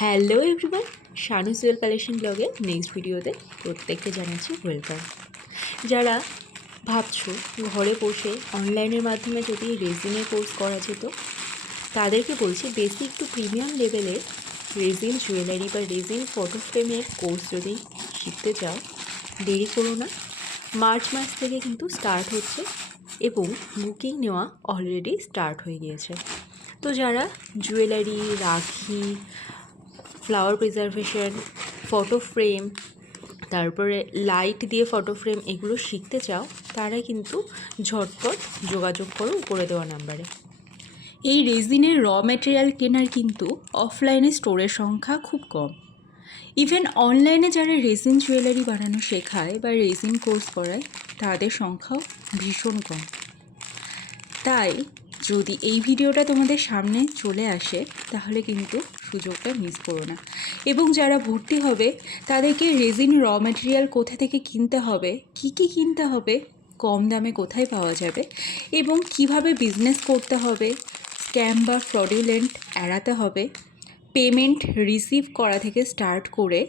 Hello everyone, Shanu jewel collection ব্লগে next ভিডিওতে প্রত্যেককে জানাচ্ছি ওয়েলকাম। যারা ভাবছো ঘরে বসে অনলাইনের মাধ্যমে যদি রেজিনের কোর্স করা যেত, তাদেরকে বলছি বেসিক টু প্রিমিয়াম লেভেলের রেজিন জুয়েলারি বা রেজিন ফটো ফ্রেমের কোর্স যদি শিখতে চাও, দেরি করো না। মার্চ মাস থেকে কিন্তু স্টার্ট হচ্ছে এবং বুকিং নেওয়া অলরেডি স্টার্ট হয়ে গিয়েছে। তো যারা জুয়েলারি, রাখি, ফ্লাওয়ার প্রিজার্ভেশন, ফটো ফ্রেম, তারপরে লাইট দিয়ে ফটো ফ্রেম এগুলো শিখতে চাও, তারা কিন্তু ঝটপট যোগাযোগ করো উপরে দেওয়া নাম্বারে। এই রেজিনের র ম্যাটেরিয়াল কেনার কিন্তু অফলাইনে স্টোরের সংখ্যা খুব কম। ইভেন অনলাইনে যারা রেজিন জুয়েলারি বানানো শেখায় বা রেজিন কোর্স করায়, তাদের সংখ্যাও ভীষণ কম। তাই যদি এই ভিডিওটা তোমাদের সামনে চলে আসে, তাহলে কিন্তু সুযোগটা মিস করো না। এবং যারা ভর্তি হবে তাদেরকে রেজিন র ম্যাটেরিয়াল কোথা থেকে কিনতে হবে, কি কি কিনতে হবে, কম দামে কোথায় পাওয়া যাবে এবং কিভাবে বিজনেস করতে হবে, স্ক্যাম বা ফ্রডুলেন্ট এড়াতে হবে, পেমেন্ট রিসিভ করা থেকে স্টার্ট করে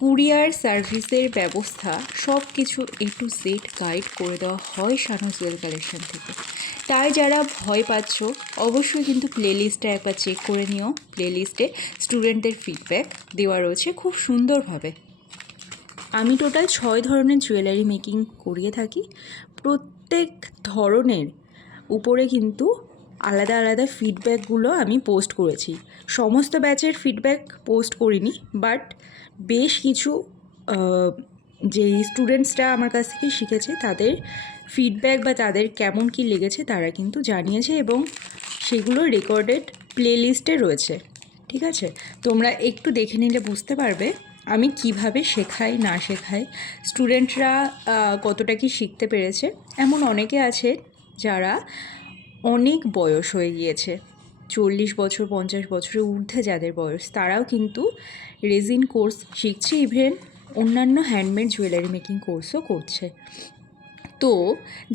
কুরিয়ার সার্ভিসের ব্যবস্থা, সব কিছু A to Z গাইড করে দেওয়া হয় শানু জুয়েল কালেকশন থেকে। তাই যারা ভয় পাচ্ছ, অবশ্যই কিন্তু প্লেলিস্টটা একবার চেক করে নিও। প্লেলিস্টে স্টুডেন্টদের ফিডব্যাক দেওয়া রয়েছে খুব সুন্দরভাবে। আমি টোটাল 6 ধরনের জুয়েলারি মেকিং করিয়ে থাকি। প্রত্যেক ধরনের উপরে কিন্তু আলাদা আলাদা ফিডব্যাকগুলো আমি পোস্ট করেছি। সমস্ত ব্যাচের ফিডব্যাক পোস্ট করিনি, বাট বেশ কিছু যেই স্টুডেন্টসরা আমার কাছ থেকে শিখেছে তাদের ফিডব্যাক বা তাদের কেমন কী লেগেছে তারা কিন্তু জানিয়েছে এবং সেগুলো রেকর্ডেড প্লেলিস্টে রয়েছে। ঠিক আছে, তোমরা একটু দেখে নিলে বুঝতে পারবে আমি কিভাবে শেখাই না শেখাই, স্টুডেন্টরা কতটা কি শিখতে পেরেছে। এমন অনেকে আছে যারা অনেক বয়স হয়ে গিয়েছে, 40 বছর 50 বছরের ঊর্ধ্বে যাদের বয়স, তারাও কিন্তু রেজিন কোর্স শিখছে, ইভেন অন্যান্য হ্যান্ডমেড জুয়েলারি মেকিং কোর্সও করছে। তো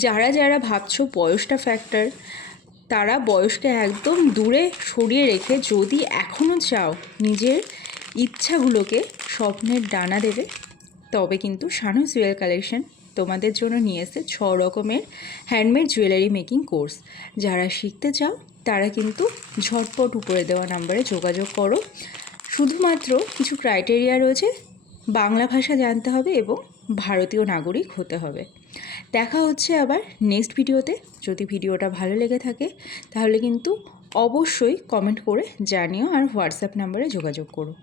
যারা যারা ভাবছো বয়সটা ফ্যাক্টর, তারা বয়সকে একদম দূরে সরিয়ে রেখে যদি এখনও চাও নিজের ইচ্ছাগুলোকে স্বপ্নের ডানা দেবে, তবে কিন্তু শানু জুয়েল কালেকশন তোমাদের জন্য নিয়ে এসে 6 রকমের হ্যান্ডমেড জুয়েলারি মেকিং কোর্স। যারা শিখতে চাও তারা কিন্তু ঝটপট উপরে দেওয়া নাম্বারে যোগাযোগ করো। শুধুমাত্র কিছু ক্রাইটেরিয়া রয়েছে, বাংলা ভাষা জানতে হবে এবং ভারতীয় নাগরিক হতে হবে। দেখা হচ্ছে আবার নেক্সট ভিডিওতে। যদি ভিডিওটা ভালো লেগে থাকে তাহলে কিন্তু অবশ্যই কমেন্ট করে জানিও আর হোয়াটসঅ্যাপ নাম্বারে যোগাযোগ করো।